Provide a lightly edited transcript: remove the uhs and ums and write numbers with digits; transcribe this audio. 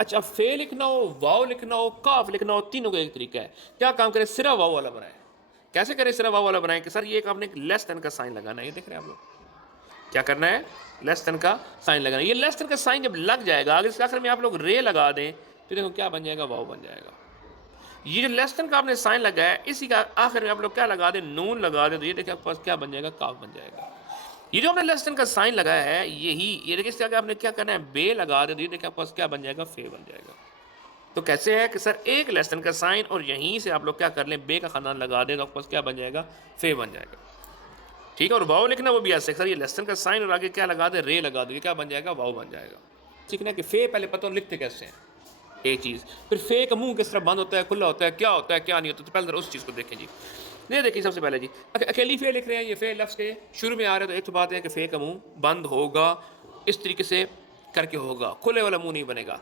अच्छा, फे लिखना हो, वाव लिखना हो, काफ लिखना हो, तीनों का एक तरीका है। क्या काम करें, सिर्फ वाव वाला बनाएं। कैसे करें सिर्फ वाव वाला बनाएं कि सर ये एक आपने एक लेस देन का साइन लगाना है, ये देख रहे हैं आप लोग। क्या करना है, लेस देन का साइन लगाना है। ये लेस देन का साइन जब लग जाएगा, अगर इसके आखिर में आप लोग रे लगा दें तो देखो क्या बन जाएगा, वाव बन जाएगा। ये जो लेस देन का आपने साइन लगाया है, इसी का आखिर में आप लोग क्या लगा दें, नून लगा दें, तो ये देखिए आपके पास क्या बन जाएगा, काफ बन जाएगा। ये जो आपने लेस देन का साइन लगाया है, यही ये देखिए इसके आगे आपने क्या करना है, बे लगा दें, तो ये देखिए आपके पास क्या बन जाएगा, फे बन जाएगा। तो कैसे है कि सर एक लेस देन का साइन और यहीं से आप लोग क्या कर लें, बे का खानदान लगा दें, तो आपके पास क्या बन जाएगा, फे बन जाएगा। ठीक है, और वाव लिखना वो भी ऐसे, सर ये लेस देन का साइन और आगे क्या लगा दे, रे लगा दो, ये क्या बन जाएगा, वाव बन जाएगा। सीखना कि फे पहले पता लिखते कैसे हैं, एक चीज़। फिर फे का मुंह किस तरह बंद होता है, खुला होता है, क्या होता है, क्या नहीं होता, तो पहले उस चीज़ को देखें जी। ये देखिए सबसे पहले जी, अकेली फे लिख रहे हैं, ये फे लफ्ज़ के शुरू में आ रहे हैं, तो एक तो बात है कि फे का मुंह बंद होगा, इस तरीके से करके होगा, खुले वाला मुंह नहीं बनेगा।